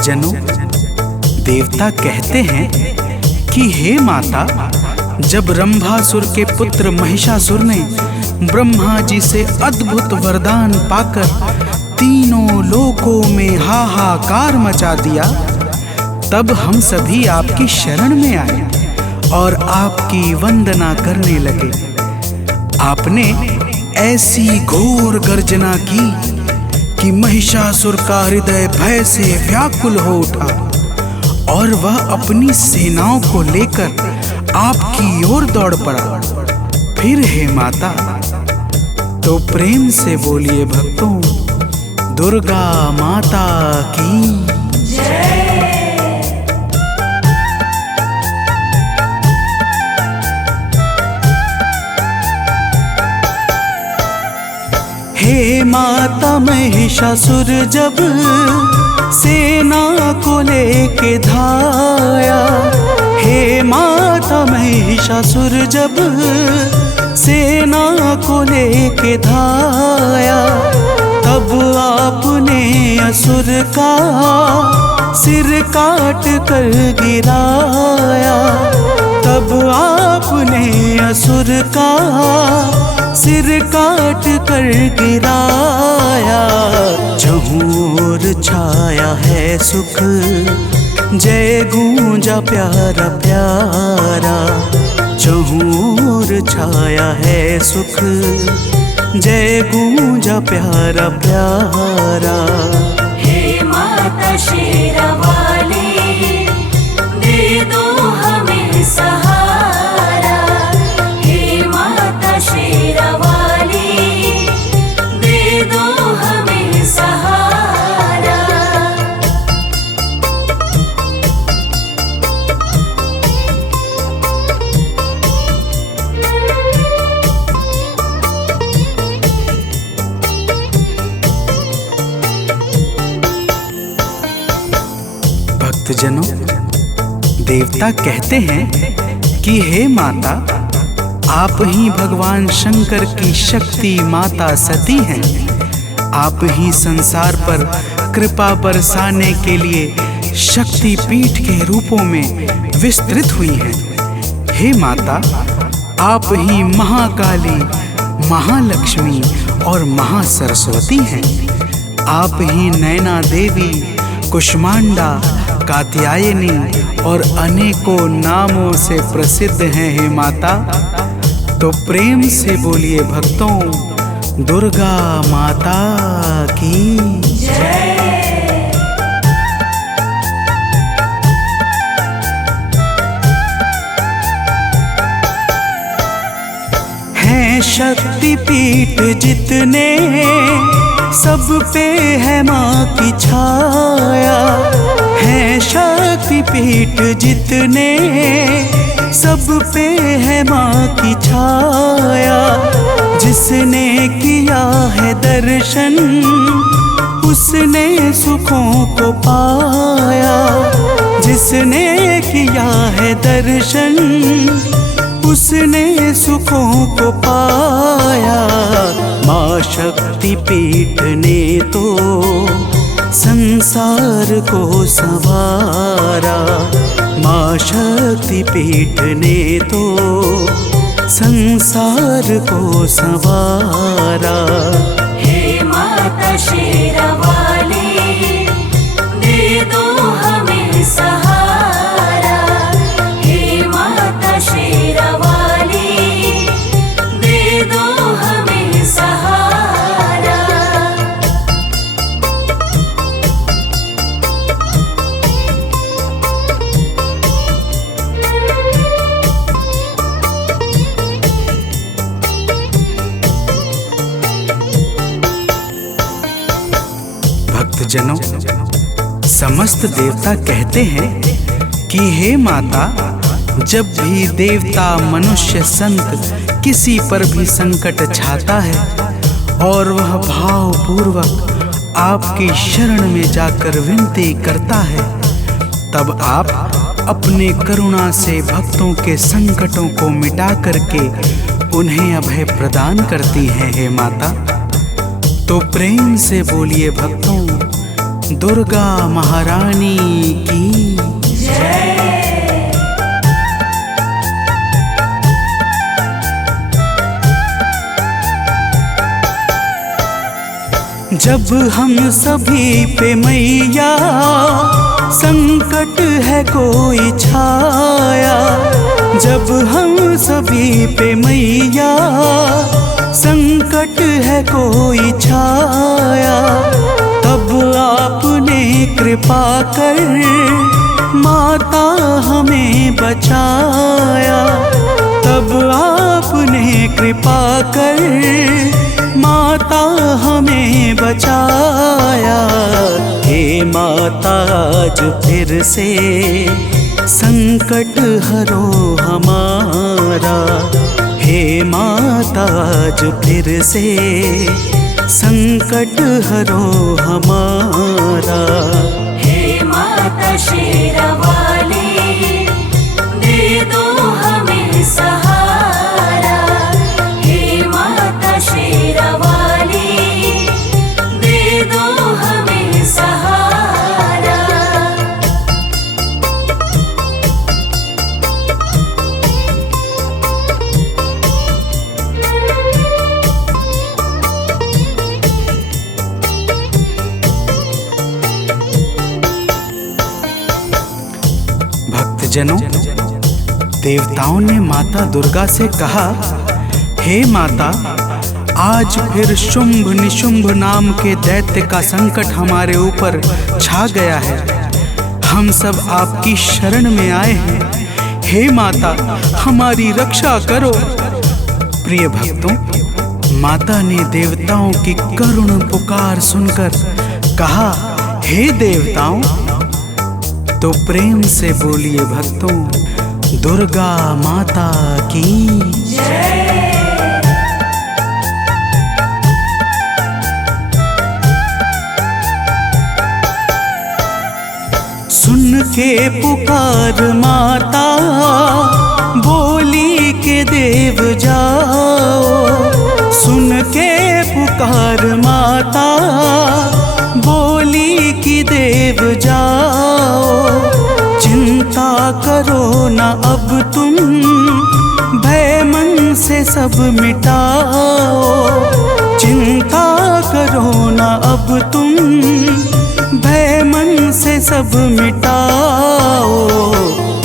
भक्तजनों, देवता कहते हैं कि हे माता, जब रंभासुर के पुत्र महिषासुर ने ब्रह्मा जी से अद्भुत वरदान पाकर तीनों लोकों में हाहाकार मचा दिया, तब हम सभी आपकी शरण में आए और आपकी वंदना करने लगे। आपने ऐसी घोर गर्जना की कि महिषासुर का हृदय भय से व्याकुल हो उठा और वह अपनी सेनाओं को लेकर आपकी ओर दौड़ पड़ा। फिर हे माता, तो प्रेम से बोलिए भक्तों, दुर्गा माता की हे माता, महिषासुर जब सेना को लेके धाया, हे माता, महिषासुर जब सेना को लेके धाया, तब आपने असुर का सिर काट कर गिराया, तब आपने असुर का सिर काट कर गिराया। जहूर छाया है सुख, जय गूंजा प्यारा प्यारा, जहूर छाया है सुख, जय गूंजा प्यारा प्यारा। हे माता शेरावाली, दे दो हमें सहारा। हे माता शेरावाली, दे दो हमें सहारा। भक्तजनों, देवता कहते हैं कि हे माता, आप ही भगवान शंकर की शक्ति माता सती हैं। आप ही संसार पर कृपा बरसाने के लिए शक्ति पीठ के रूपों में विस्तृत हुई हैं। हे माता, आप ही महाकाली, महालक्ष्मी और महासरस्वती हैं। आप ही नैना देवी, कुष्मांडा, कात्यायनी और अनेकों नामों से प्रसिद्ध हैं। हे माता, तो प्रेम से बोलिए भक्तों, दुर्गा माता की जय। हैं शक्ति पीठ जितने, सब पे है माँ की छाया। हैं शक्ति पीठ जितने, सब पे है माँ की छाया। जिसने किया है दर्शन, उसने सुखों को पाया। जिसने किया है दर्शन, उसने सुखों को पाया। माँ शक्ति पीठ ने तो संसार को संवारा। माँ शक्ति पीठ ने तो संसार को संवारा। हे माता शेरावाली, दे दो हमें सहारा। हे माता शेरावाली, दे दो हमें सहारा। भक्तजनों, समस्त देवता कहते हैं कि हे माता, जब भी देवता, मनुष्य, संत किसी पर भी संकट छाता है और वह भावपूर्वक आपकी शरण में जाकर विनती करता है, तब आप अपने करुणा से भक्तों के संकटों को मिटा करके उन्हें अभय प्रदान करती हैं। हे माता, तो प्रेम से बोलिए भक्तों, दुर्गा महारानी की जब हम सभी पे मैया संकट है कोई छाया, जब हम सभी पे मैया संकट है कोई छाया, तब आपने कृपा कर माता हमें बचाया, तब आपने कृपा कर माता हमें बचाया। हे माता आज फिर से संकट हरो हमारा, हे माता आज फिर से संकट हरो हमारा। हे माता शेरावाली दे दो हमें सहारा, हे माता शेरावाली दे दो हमें सहारा। भक्तजनों, देवताओं ने माता दुर्गा से कहा, हे माता, आज फिर शुंभ निशुंभ नाम के दैत्य का संकट हमारे ऊपर छा गया है। हम सब आपकी शरण में आए हैं। हे माता, हमारी रक्षा करो। प्रिय भक्तों, माता ने देवताओं की करुण पुकार सुनकर कहा, हे देवताओं, तो प्रेम से बोलिए भक्तों, दुर्गा माता की जय। सुन के पुकार माता बोली के देव जाओ, सुन के पुकार माता बोली की देव जाओ, चिंता करो ना अब तुम, भय मन से सब मिटाओ, चिंता करो ना अब तुम, भय मन से सब मिटाओ।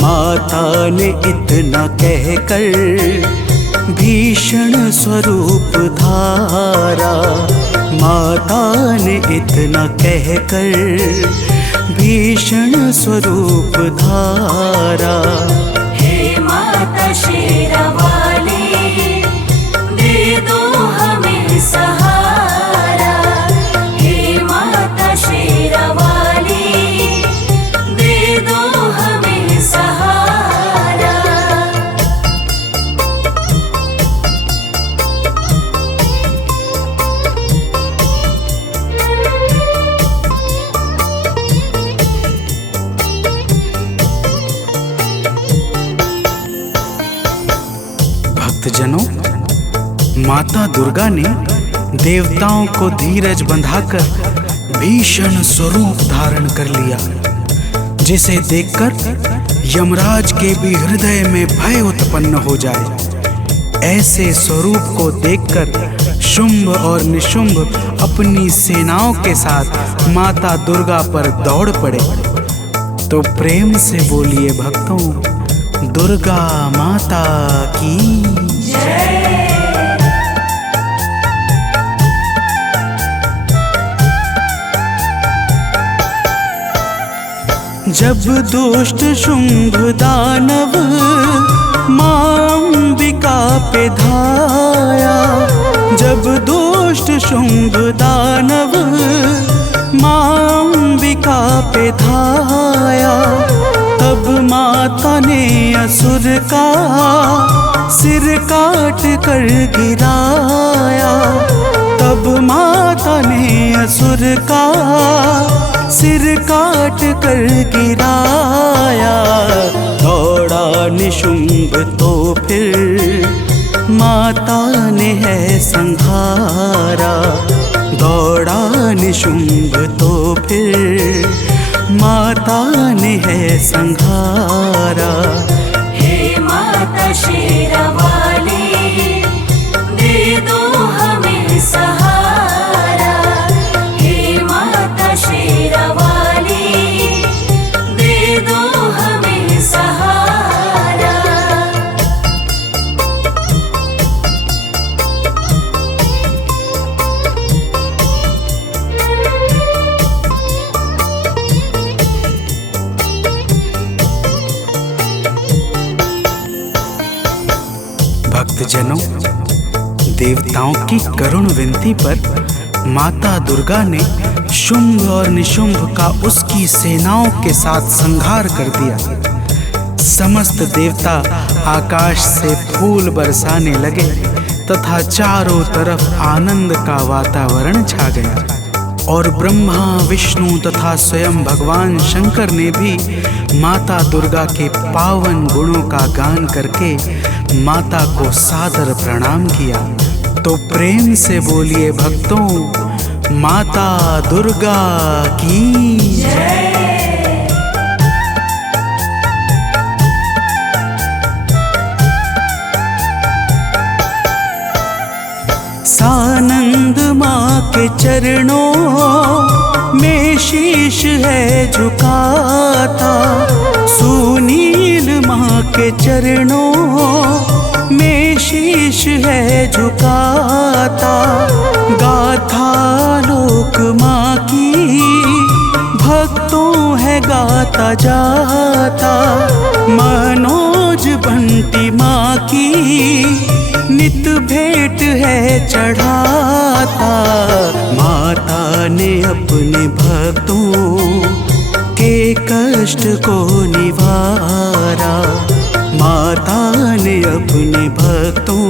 माता ने इतना कहकर भीषण स्वरूप धारा, माता ने इतना कहकर भीषण स्वरूप धारा। हे माता शेरावाली दे दो हमें सहारा, हे माता शेरावाली दे दो हमें सहारा। भक्तजनों, माता दुर्गा ने देवताओं को धीरज बंधाकर भीषण स्वरूप धारण कर लिया, जिसे देखकर यमराज के भी हृदय में भय उत्पन्न हो जाए। ऐसे स्वरूप को देखकर शुंभ और निशुंभ अपनी सेनाओं के साथ माता दुर्गा पर दौड़ पड़े। तो प्रेम से बोलिए भक्तों, दुर्गा माता की जय। जब दुष्ट शुंभ दानव मां अंबिका पे धाया, जब दुष्ट शुंभ दानव मां अंबिका पे धाया, तब माता ने असुर का सिर काट कर गिराया, तब माता ने असुर का सिर काट कर गिराया। दौड़ा निशुंभ तो फिर माता ने है संहारा, दौड़ा निशुंभ तो फिर माता ने है संहारा। हे माता शेरावाली, दे दो हमें सहारा। हे माता शेरावाली, दे दो हमें सहारा। भक्तजनों, देवताओं की करुण विनती पर माता दुर्गा ने शुंभ और निशुंभ का उसकी सेनाओं के साथ संहार कर दिया। समस्त देवता आकाश से फूल बरसाने लगे तथा चारों तरफ आनंद का वातावरण छा गया। और ब्रह्मा, विष्णु तथा स्वयं भगवान शंकर ने भी माता दुर्गा के पावन गुणों का गान करके माता को सादर प्रणाम किया। तो प्रेम से बोलिए भक्तों, माता दुर्गा की जय। सानंद माँ के चरणों में शीश है झुकाता। सुनील माँ के चरणों में शीश है झुकाता। गाथा लोक माँ की भक्तों है गाता जाता। मनोज बंटी माँ की नित भेंट है चढ़ाता। माता ने अपने भक्तों के कष्ट को निवारा। माता ने अपने भक्तों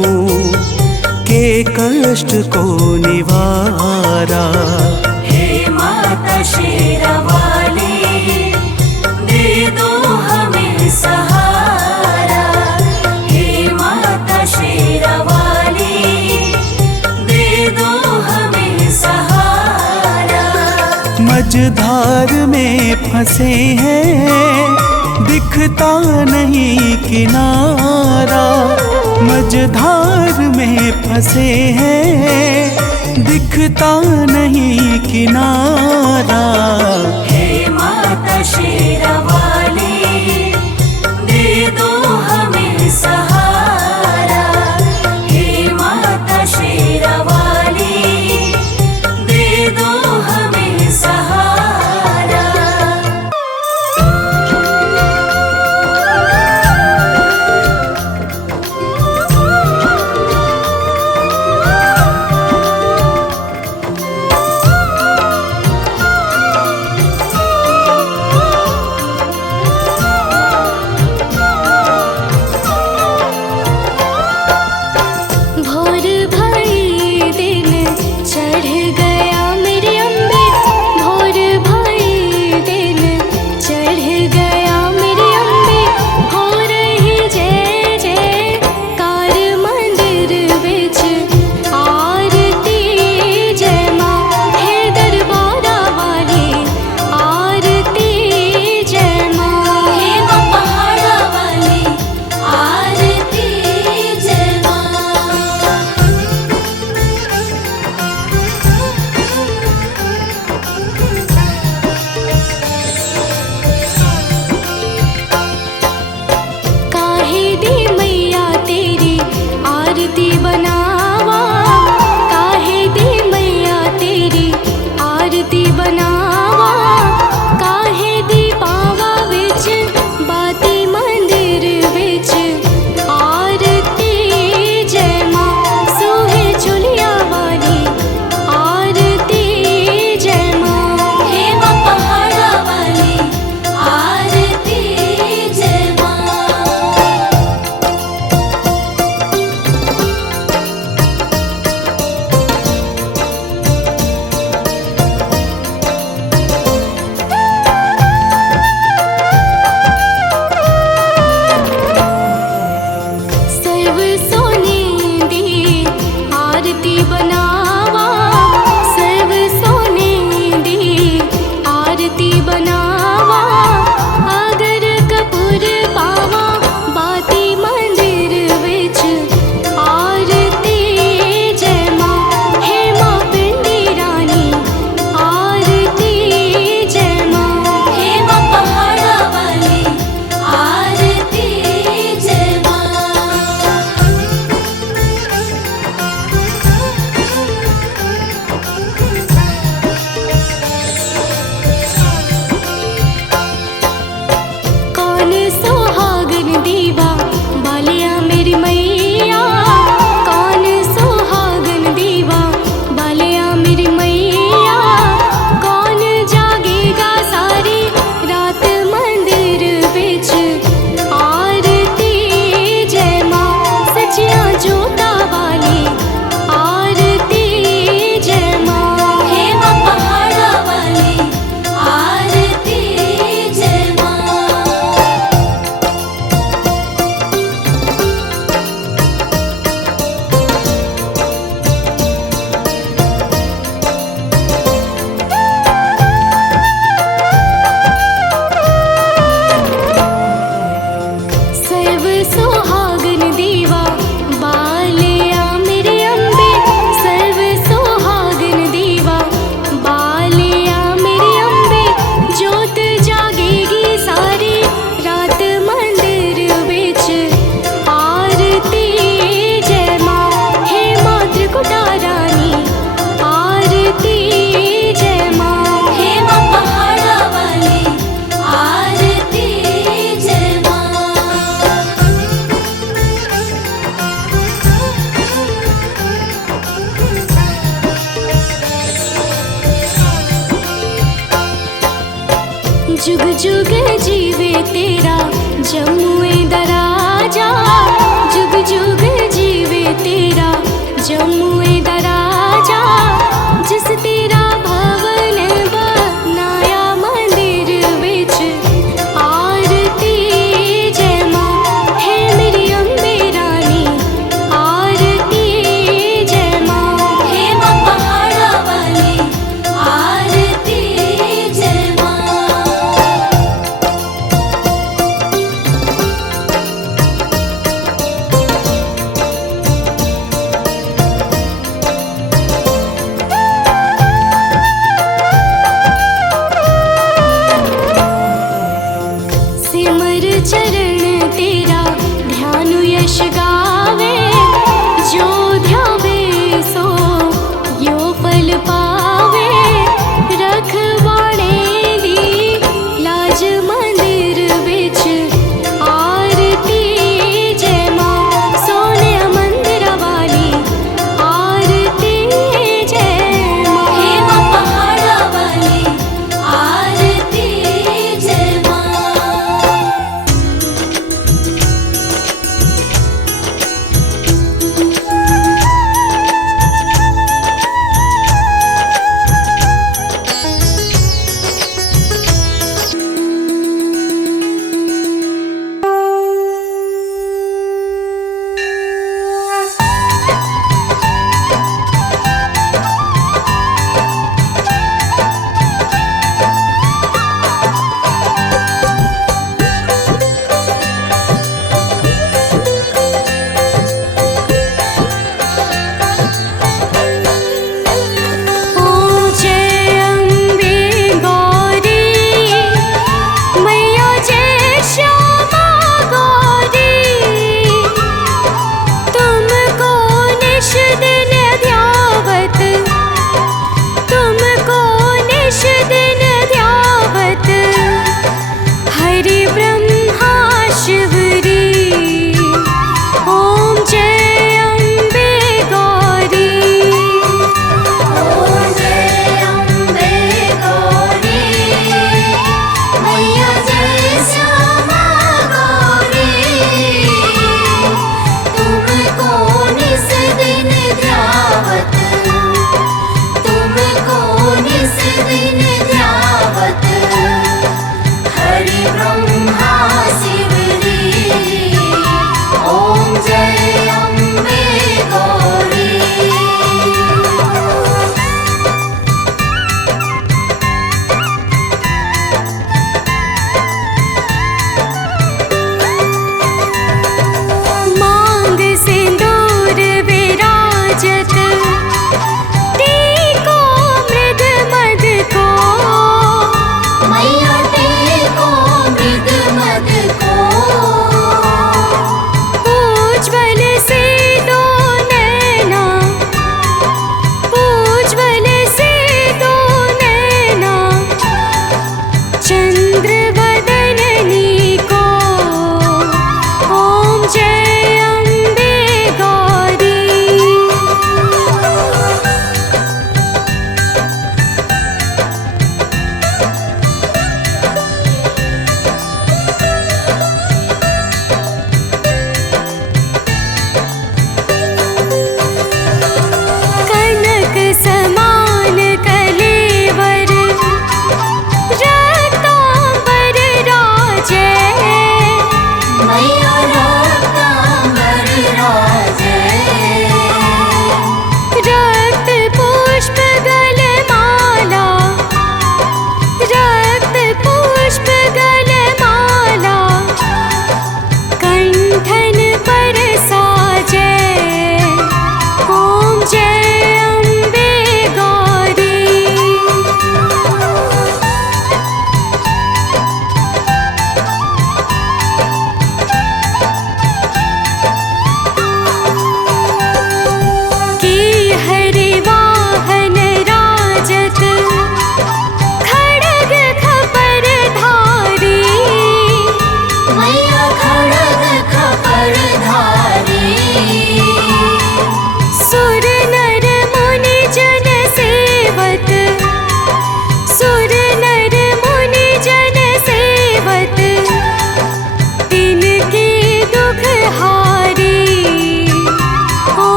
के कष्ट को निवारा। हे माता शेरावाली, दे दो हमें सहारा। हे माता शेरावाली, दे दो हमें सहारा। मझधार में फंसे हैं, दिखता नहीं किनारा। मझधार में फंसे हैं, दिखता नहीं किनारा। हे माता शेरावाली, दे दो हमें सहारा। हे माता शेरावाली, दे दो हमें सहारा। तेरा जमुए दराजा, जुग जुग जीवे तेरा जमुए दराजा। जिस तेरा भवन बनाया मंदिर विच आरती जय माँ। हे मेरी अम्बे रानी आरती जय माँ। हे माँ पहाड़ा वाली आरती जय माँ। सिमर चरण तेरा ध्यान यश गावे, जो ध्यावे सो यो फल पावे। रखवाड़े दी लाज मंदिर विच आरती जय माँ। सोने मंदिर वाली आरती जय माँ। हे माँ पहाड़ा वाली आरती जय माँ। ओ जय अम्बे गौरी मैया जय श्यामा गौरी। तुमको निश दिन ध्यावत, तुमको निश दिन ध्यावत हरि ब्रह्मा शिवरी। ओम जय अम्बे गौरी। ओ जय अम्बे गौरी मैया जय श्यामा गौरी। तुमको निस दिन ध्यावत, तुमको निस दिन ध्यावत हरि ब्रह्मा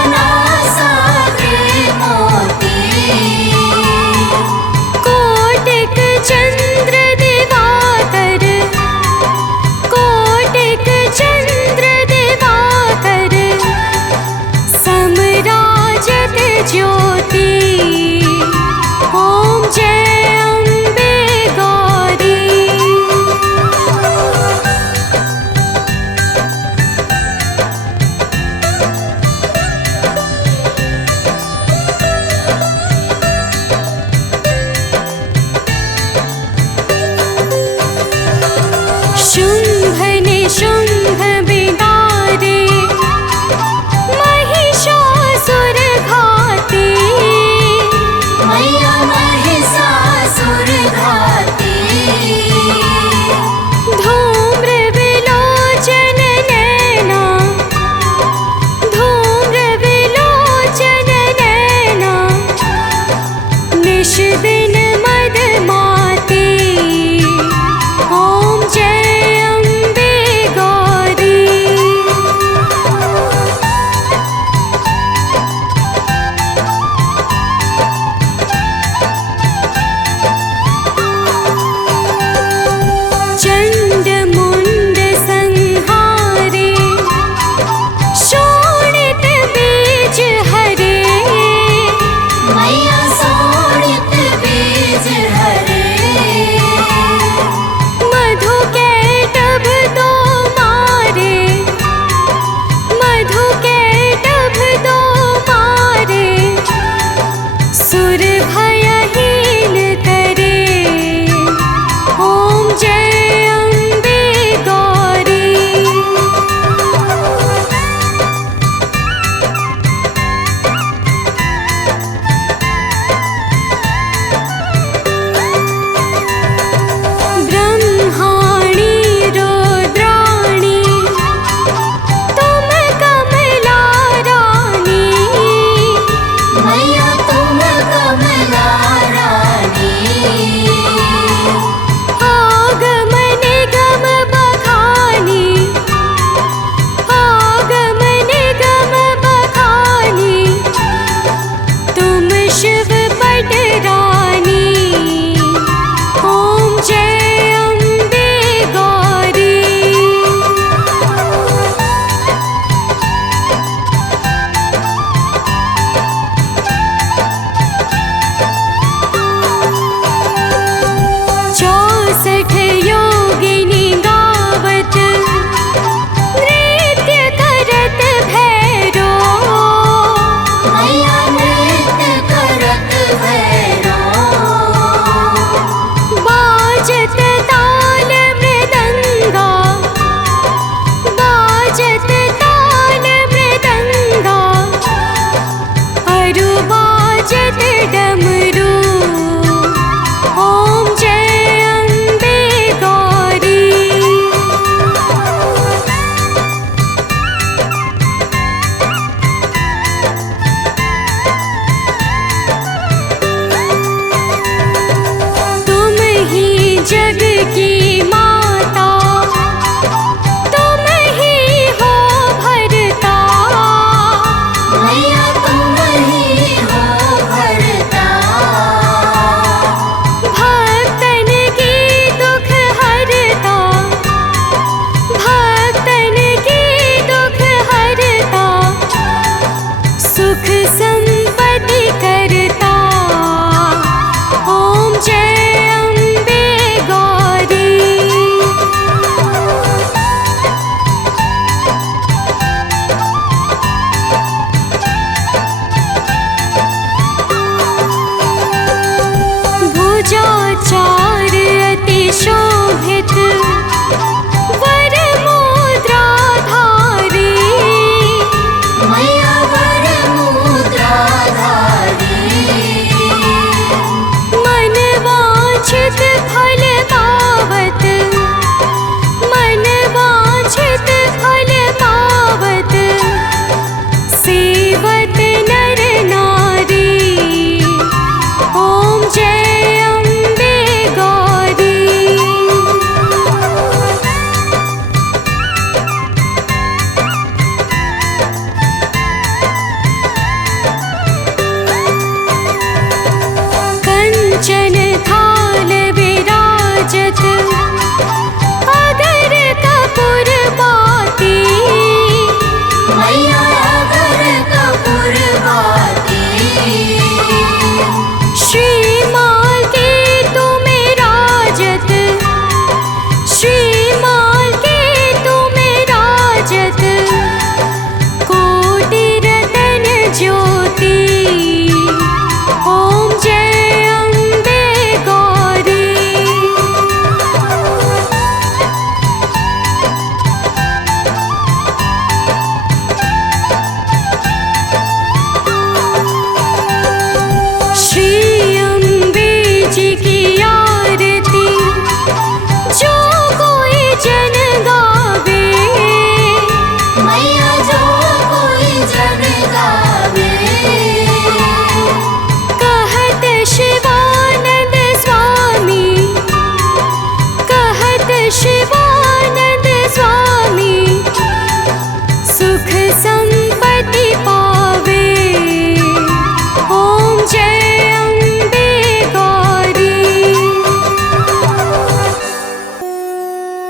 सोना सागे मोती। कोटिक चंद्र दिवाकर, कोटिक चंद्र दिवाकर, समराजत ज्योति। ओम जय अम्बे गौरी। शुंभ निशुंभ बिदारे, महिषासुर घाती। मैया महिषासुर घाती। धूम्र विलोचन नैना, धूम्र विलोचन नैना, निश दिन मदमाती। ओम जय अम्बे गौरी। चंड मुंड संहारे, शोणित बीज हरे। मैया सोणित बीज हरे। मधु कैटभ दो मारे, मधु कैटभ दो मारे, सुर भयहीन करे। ओम जय अम्बे गौरी। ब्रह्माणी रुद्राणी, तुम कमला रानी। मैया तुम कमला रानी। आगम निगम बखानी, आगम निगम बखानी, तुम शिव पटरानी। ओम जय अम्बे गौरी। चौसठ योगिनी गावत, नृत्य करत भैरो। मैया नृत्य करत भैरो। बाजत ताल मृदंगा, बाजत ताल मृदंगा, अरु बाजत डमरू। ओम जय अम्बे गौरी। तुम ही जग की माता, तुम ही हो भरता। मैया तुम ही हो भरता। भक्तन की दुख हरता, भक्तन की दुख हरता, सुख संपत्ति करता। ओम जय अम्बे गौरी। भुजाचार अति शोभित, वर मुद्रा धारी। मैया वर मुद्रा जी की